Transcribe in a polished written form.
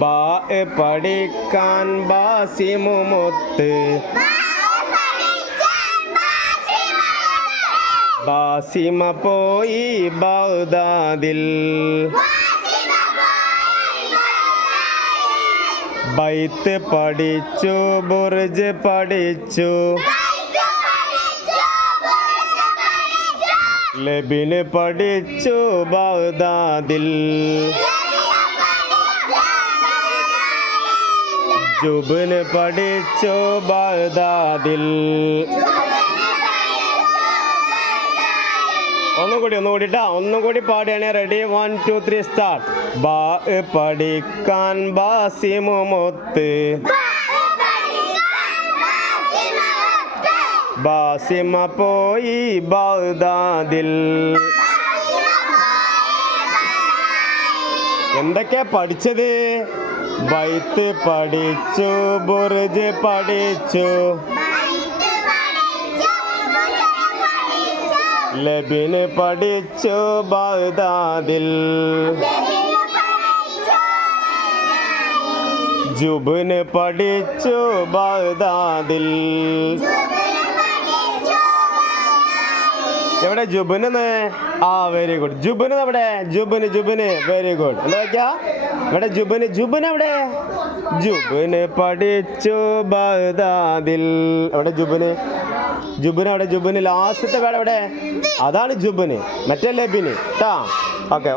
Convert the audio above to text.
ബാ പഠിക്കാൻ ബാസിമുമൊത്ത് ബാസിമ പോയി ബഗ്ദാദിൽ ബൈത്ത് പഠിച്ചു ബുർജ് പഠിച്ചു ലബിന് പഠിച്ചു ബഗ്ദാദിൽ ജുബ്ന് പഠിച്ചു ബഗ്ദാദിൽ ഒന്നും കൂടി പാടുകയാണെ റെഡി 1 2 3 സ്റ്റാർട്ട് ബാ പഠിക്കാൻ ബാസിമുമൊത്ത് ബാസിമ പോയി ബഗ്ദാദിൽ എന്തൊക്കെയാ പഠിച്ചത് ബൈത്ത് പഠിച്ചു ബുർജ് പഠിച്ചു ലബിന് പഠിച്ചു ബഗ്ദാദിൽ ജുബ്ന് പഠിച്ചു ബഗ്ദാദിൽ എവിടെ ജുബ്ന് വെരി ഗുഡ് ജുബ്ന് എവിടെ ജുബ്ന് വെരി ഗുഡ് എന്താ വയ്ക്കാ ഇവിടെ ജുബ്ന് എവിടെ ജുബ്ന് പഠിച്ചു ബഗ്ദാദിൽ എവിടെ ജുബ്ന് അവിടെ ജുബ്ന് ലാസ്റ്റത്തെ വേടെ എവിടെ അതാണ് ജുബ്ന് മറ്റേ ലബിന് ട്ടാ ഓക്കെ